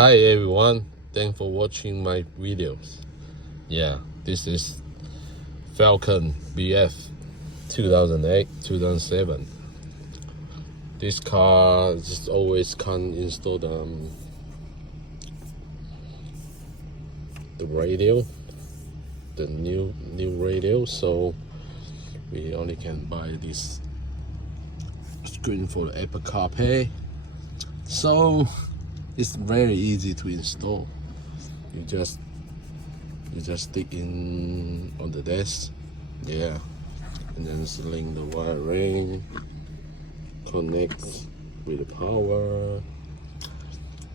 Hi everyone, thanks for watching my videos. Yeah, this is Falcon BF 2008-2007. This car just always can't install the radio, the new radio, so we only can buy this screen for the Apple CarPlay. So it's very easy to install. You just stick in on the desk, yeah, and then link the wiring, connect with the power,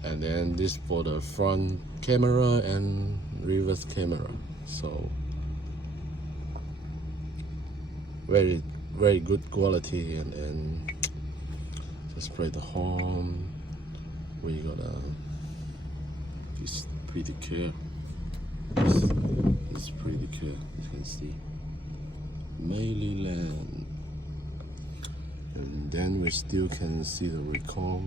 and then this for the front camera and reverse camera. So very good quality, and just play the horn. We got it's pretty clear. It's pretty clear, you can see. Maryland. And then we still can see the recall.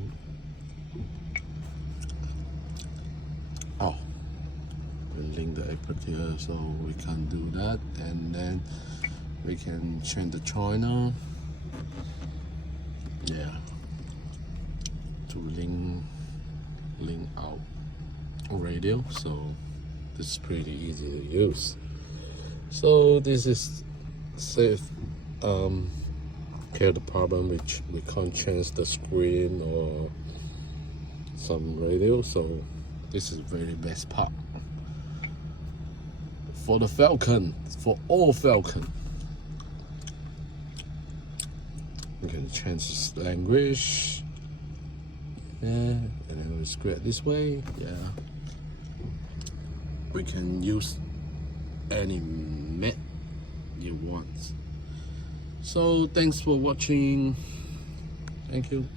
Oh, we link the Apple here, so we can't do that. And then we can change the channel. Yeah, to link out radio. So this is pretty easy to use. So this is safe. Here the problem which we can't change the screen or some radio, so this is very best part for the Falcon, for all Falcon. We can change the language, yeah, and then we square this way, yeah. We can use any map you want. So thanks for watching. Thank you.